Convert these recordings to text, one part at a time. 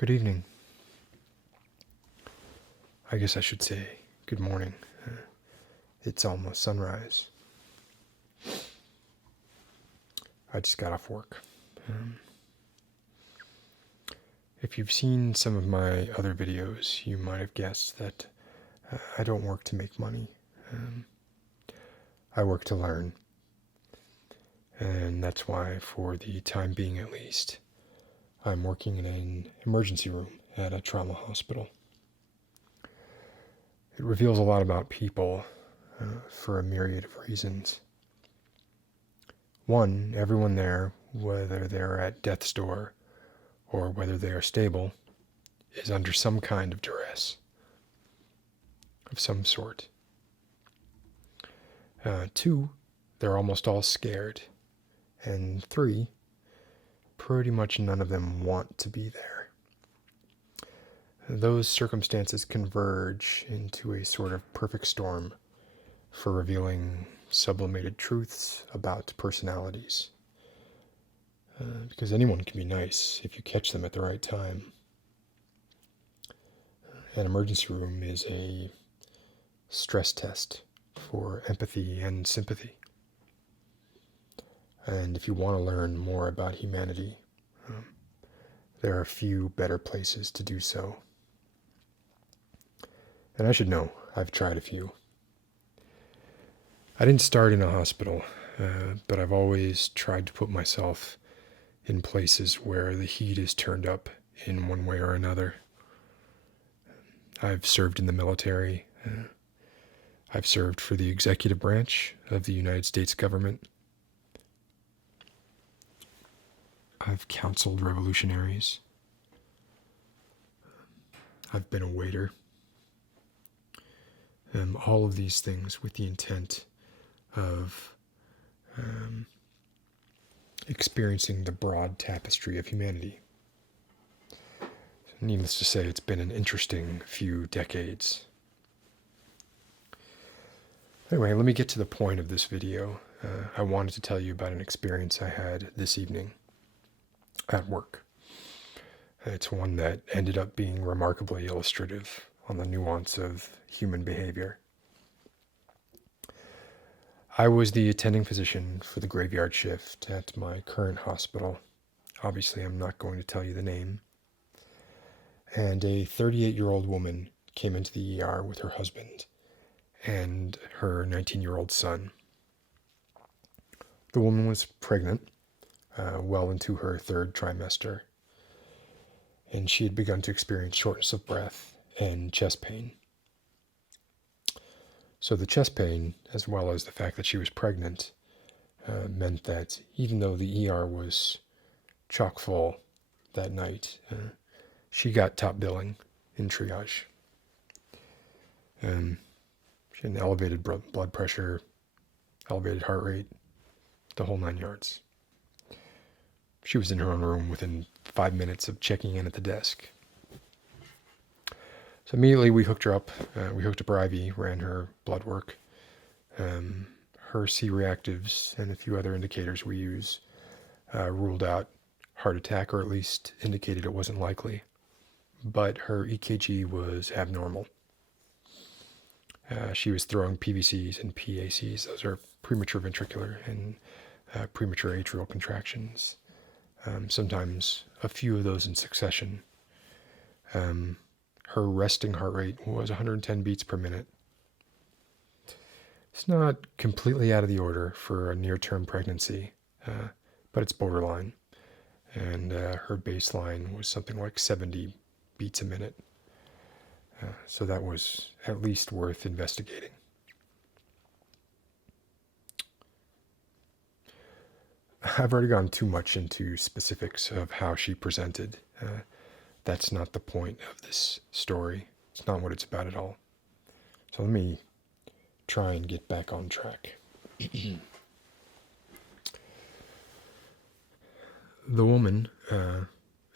Good evening. I guess I should say good morning. It's almost sunrise. I just got off work. If you've seen some of my other videos, you might have guessed that I don't work to make money. I work to learn. And that's why, for the time being at least, I'm working in an emergency room at a trauma hospital. It reveals a lot about people for a myriad of reasons. One, everyone there, whether they're at death's door or whether they are stable, is under some kind of duress of some sort. Two, they're almost all scared. And three, pretty much none of them want to be there. Those circumstances converge into a sort of perfect storm for revealing sublimated truths about personalities. Because anyone can be nice if you catch them at the right time. An emergency room is a stress test for empathy and sympathy. And if you want to learn more about humanity, there are few better places to do so. And I should know, I've tried a few. I didn't start in a hospital, but I've always tried to put myself in places where the heat is turned up in one way or another. I've served in the military. I've served for the executive branch of the United States government. I've counseled revolutionaries. I've been a waiter. All of these things with the intent of experiencing the broad tapestry of humanity. Needless to say, it's been an interesting few decades. Anyway, let me get to the point of this video. I wanted to tell you about an experience I had this evening at work. It's one that ended up being remarkably illustrative on the nuance of human behavior. I was the attending physician for the graveyard shift at my current hospital. Obviously, I'm not going to tell you the name. And a 38-year-old woman came into the ER with her husband and her 19-year-old son. The woman was pregnant, well into her third trimester, and she had begun to experience shortness of breath and chest pain. So the chest pain, as well as the fact that she was pregnant, meant that even though the ER was chock full that night, she got top billing in triage. She had an elevated blood pressure, elevated heart rate, the whole 9 yards. She was in her own room within 5 minutes of checking in at the desk. So immediately we hooked her up. We hooked up her IV, ran her blood work. Her C-reactives and a few other indicators we use ruled out heart attack, or at least indicated it wasn't likely. But her EKG was abnormal. She was throwing PVCs and PACs. Those are premature ventricular and premature atrial contractions. Sometimes a few of those in succession. Her resting heart rate was 110 beats per minute. It's not completely out of the order for a near-term pregnancy, but it's borderline. And her baseline was something like 70 beats a minute. So that was at least worth investigating. I've already gone too much into specifics of how she presented. That's not the point of this story. It's not what it's about at all. So let me try and get back on track. The woman,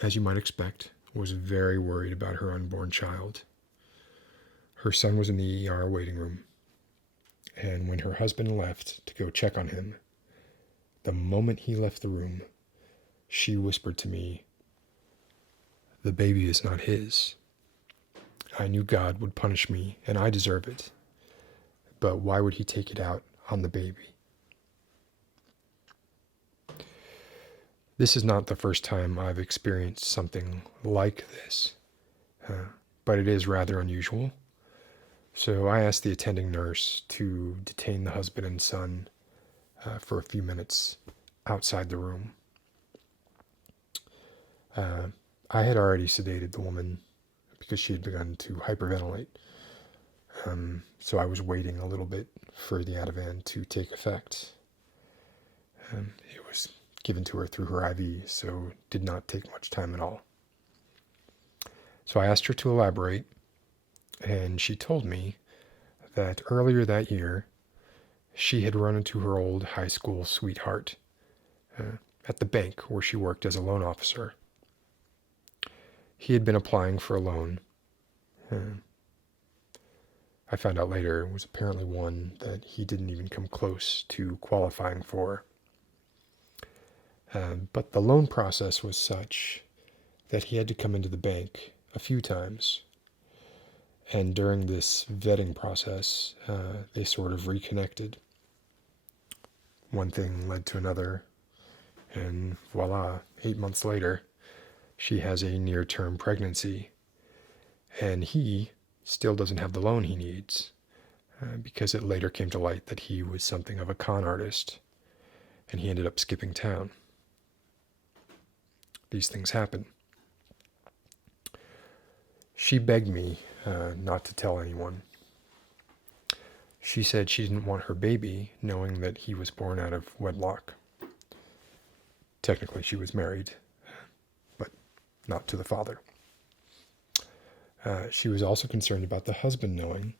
as you might expect, was very worried about her unborn child. Her son was in the ER waiting room, and when her husband left to go check on him, the moment he left the room, she whispered to me, The baby is not his. I knew God would punish me, and I deserve it. But why would he take it out on the baby? This is not the first time I've experienced something like this, but it is rather unusual. So I asked the attending nurse to detain the husband and son for a few minutes outside the room. I had already sedated the woman because she had begun to hyperventilate. So I was waiting a little bit for the Ativan to take effect. It was given to her through her IV, so it did not take much time at all. So I asked her to elaborate, and she told me that earlier that year, she had run into her old high school sweetheart at the bank where she worked as a loan officer. He had been applying for a loan. I found out later it was apparently one that he didn't even come close to qualifying for. But the loan process was such that he had to come into the bank a few times. And during this vetting process, they sort of reconnected. One thing led to another, and voila, 8 months later, she has a near-term pregnancy. And he still doesn't have the loan he needs, because it later came to light that he was something of a con artist, and he ended up skipping town. These things happen. She begged me not to tell anyone. She said she didn't want her baby knowing that he was born out of wedlock. Technically, she was married, but not to the father. She was also concerned about the husband knowing,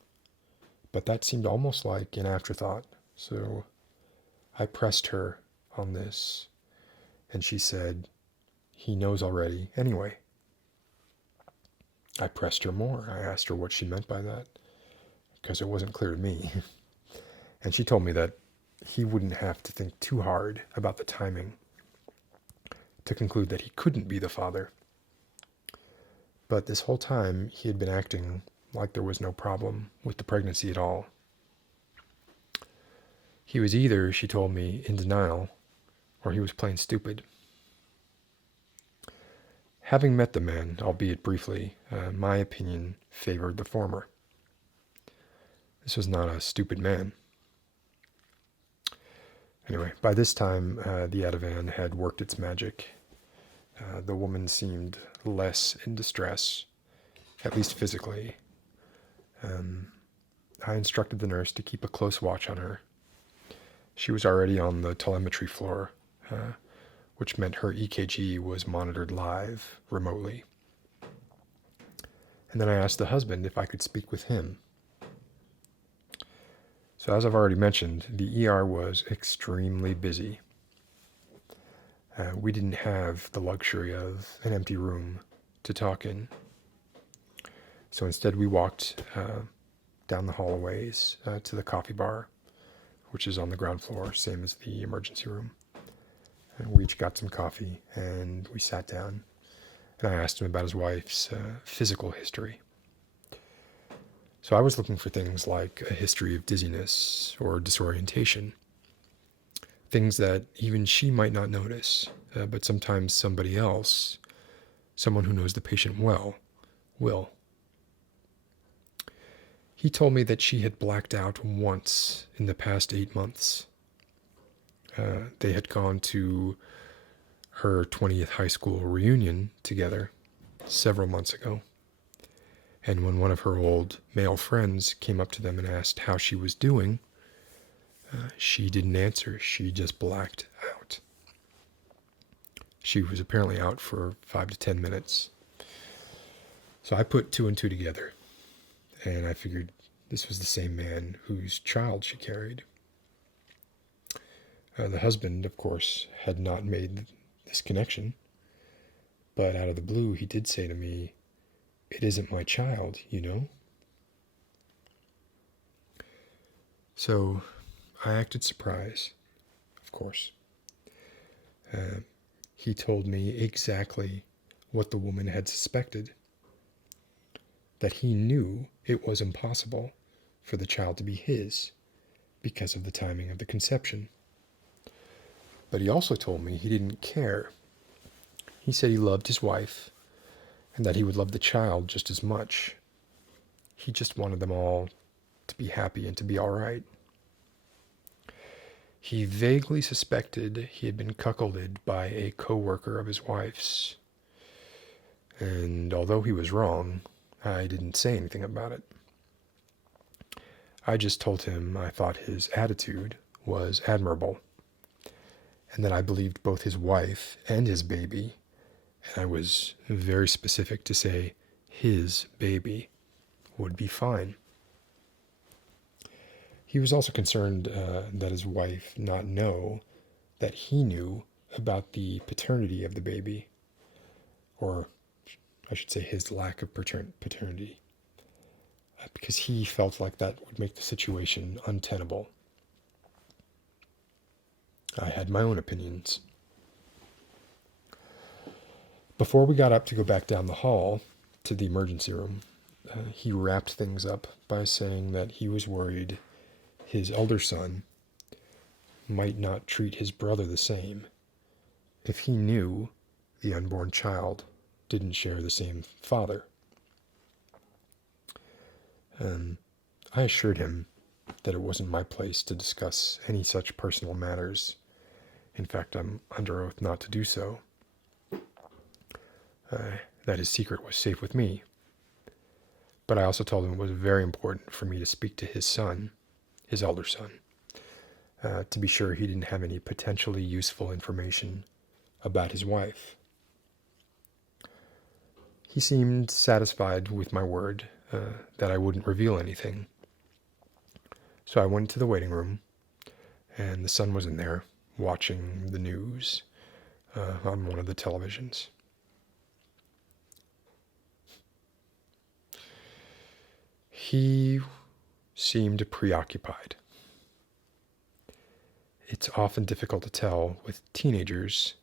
but that seemed almost like an afterthought. So I pressed her on this, and she said, he knows already anyway. I pressed her more. I asked her what she meant by that, because it wasn't clear to me. And she told me that he wouldn't have to think too hard about the timing to conclude that he couldn't be the father. But this whole time, he had been acting like there was no problem with the pregnancy at all. He was either, she told me, in denial, or he was plain stupid. Having met the man, albeit briefly, my opinion favored the former. This was not a stupid man. Anyway, by this time, the Ativan had worked its magic. The woman seemed less in distress, at least physically. I instructed the nurse to keep a close watch on her. She was already on the telemetry floor, which meant her EKG was monitored live, remotely. And then I asked the husband if I could speak with him. So as I've already mentioned, the ER was extremely busy. We didn't have the luxury of an empty room to talk in. So instead we walked down the hallways to the coffee bar, which is on the ground floor, same as the emergency room. And we each got some coffee, and we sat down, and I asked him about his wife's physical history. So I was looking for things like a history of dizziness or disorientation, things that even she might not notice, but sometimes somebody else, someone who knows the patient well, will. He told me that she had blacked out once in the past 8 months. They had gone to her 20th high school reunion together several months ago. And when one of her old male friends came up to them and asked how she was doing, she didn't answer. She just blacked out. She was apparently out for 5 to 10 minutes. So I put 2 and 2 together, and I figured this was the same man whose child she carried. The husband, of course, had not made this connection, but out of the blue, he did say to me, "It isn't my child, you know?" So I acted surprised, of course. He told me exactly what the woman had suspected, that he knew it was impossible for the child to be his because of the timing of the conception. But he also told me he didn't care. He said he loved his wife and that he would love the child just as much. He just wanted them all to be happy and to be all right. He vaguely suspected he had been cuckolded by a co-worker of his wife's. And although he was wrong, I didn't say anything about it. I just told him I thought his attitude was admirable, and that I believed both his wife and his baby, and I was very specific to say his baby would be fine. He was also concerned that his wife not know that he knew about the paternity of the baby, or I should say his lack of paternity, because he felt like that would make the situation untenable. I had my own opinions. Before we got up to go back down the hall to the emergency room, he wrapped things up by saying that he was worried his elder son might not treat his brother the same if he knew the unborn child didn't share the same father. I assured him that it wasn't my place to discuss any such personal matters. In fact, I'm under oath not to do so. That his secret was safe with me. But I also told him it was very important for me to speak to his son, his elder son, to be sure he didn't have any potentially useful information about his wife. He seemed satisfied with my word that I wouldn't reveal anything. So I went to the waiting room, and the son was in there watching the news on one of the televisions. He seemed preoccupied. It's often difficult to tell with teenagers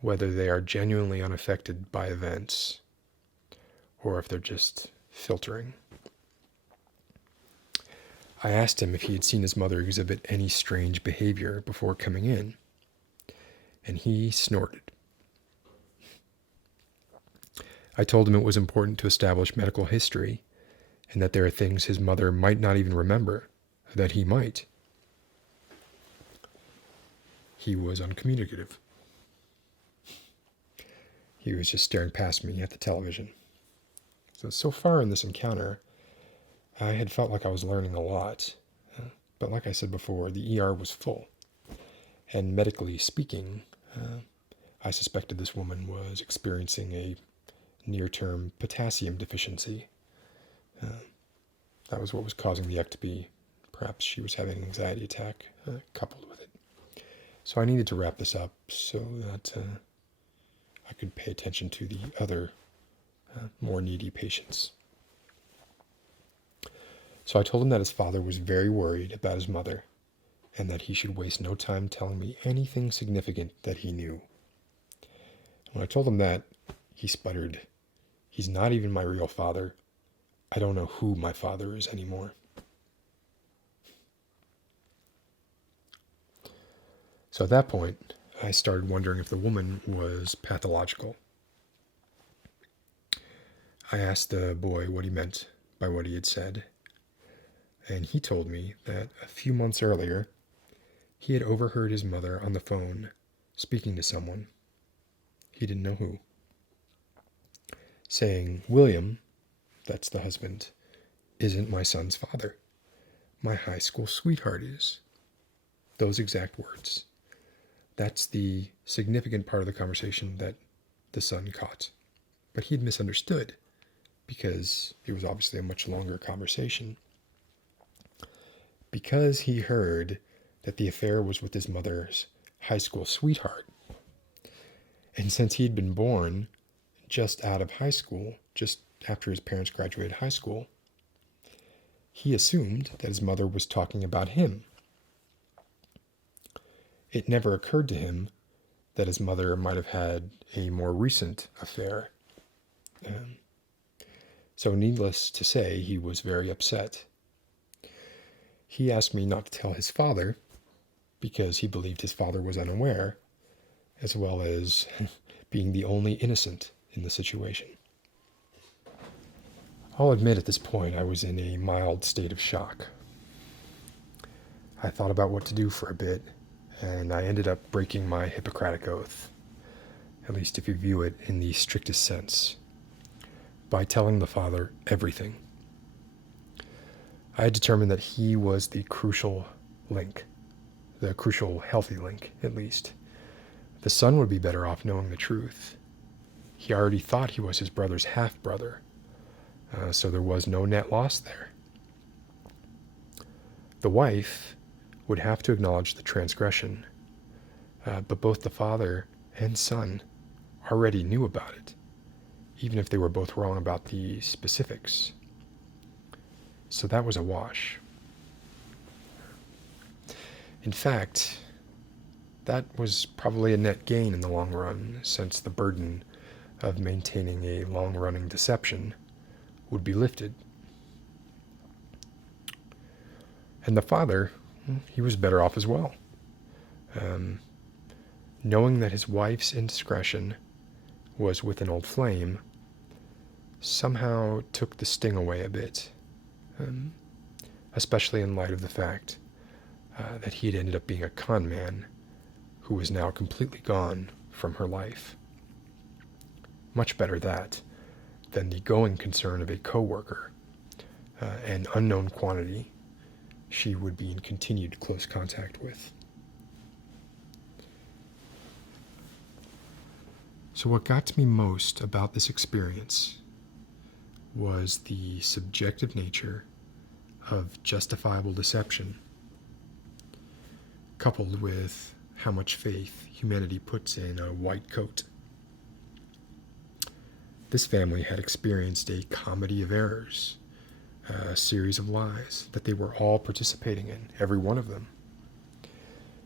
whether they are genuinely unaffected by events or if they're just filtering. I asked him if he had seen his mother exhibit any strange behavior before coming in, and he snorted. I told him it was important to establish medical history and that there are things his mother might not even remember, that he might. He was uncommunicative. He was just staring past me at the television. So far in this encounter, I had felt like I was learning a lot. But like I said before, the ER was full. And medically speaking, I suspected this woman was experiencing a near-term potassium deficiency. That was what was causing the ectopy. Perhaps she was having an anxiety attack coupled with it. So I needed to wrap this up so that I could pay attention to the other more needy patients. So I told him that his father was very worried about his mother and that he should waste no time telling me anything significant that he knew. When I told him that, he sputtered, "He's not even my real father. I don't know who my father is anymore." So at that point, I started wondering if the woman was pathological. I asked the boy what he meant by what he had said, and he told me that a few months earlier, he had overheard his mother on the phone speaking to someone, he didn't know who, saying, "William," that's the husband, "isn't my son's father. My high school sweetheart is." Those exact words. That's the significant part of the conversation that the son caught. But he had misunderstood because it was obviously a much longer conversation. Because he heard that the affair was with his mother's high school sweetheart. And since he'd been born just out of high school, just after his parents graduated high school, he assumed that his mother was talking about him. It never occurred to him that his mother might have had a more recent affair. Um, so needless to say, he was very upset. He asked me not to tell his father because he believed his father was unaware, as well as being the only innocent in the situation. I'll admit at this point I was in a mild state of shock. I thought about what to do for a bit, and I ended up breaking my Hippocratic oath, at least if you view it in the strictest sense, by telling the father everything. I had determined that he was the crucial link, the crucial healthy link, at least. The son would be better off knowing the truth. He already thought he was his brother's half-brother, so there was no net loss there. The wife would have to acknowledge the transgression, but both the father and son already knew about it, even if they were both wrong about the specifics. So that was a wash. In fact, that was probably a net gain in the long run, since the burden of maintaining a long-running deception would be lifted. And the father, he was better off as well. Knowing that his wife's indiscretion was with an old flame somehow took the sting away a bit, especially in light of the fact that he had ended up being a con man who was now completely gone from her life. Much better that than the going concern of a co-worker, an unknown quantity she would be in continued close contact with. So what got to me most about this experience was the subjective nature of justifiable deception, coupled with how much faith humanity puts in a white coat. This family had experienced a comedy of errors, a series of lies that they were all participating in, every one of them.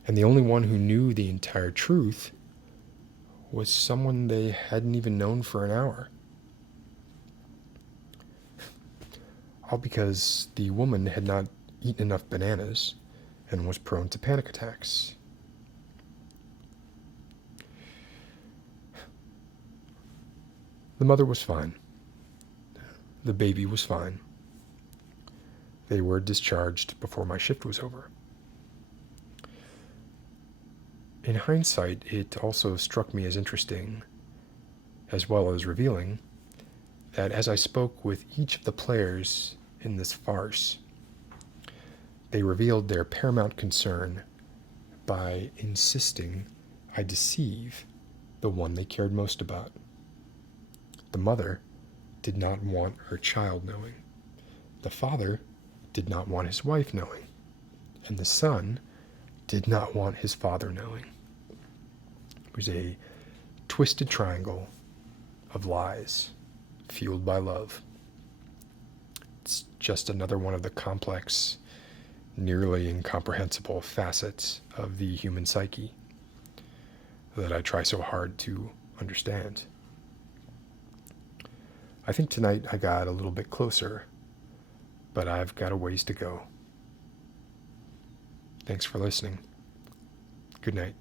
And the only one who knew the entire truth was someone they hadn't even known for an hour. All because the woman had not eaten enough bananas and was prone to panic attacks. The mother was fine. The baby was fine. They were discharged before my shift was over. In hindsight, it also struck me as interesting, as well as revealing, that as I spoke with each of the players in this farce, they revealed their paramount concern by insisting I deceive the one they cared most about. The mother did not want her child knowing. The father did not want his wife knowing. And the son did not want his father knowing. It was a twisted triangle of lies, fueled by love. It's just another one of the complex, nearly incomprehensible facets of the human psyche that I try so hard to understand. I think tonight I got a little bit closer, but I've got a ways to go. Thanks for listening. Good night.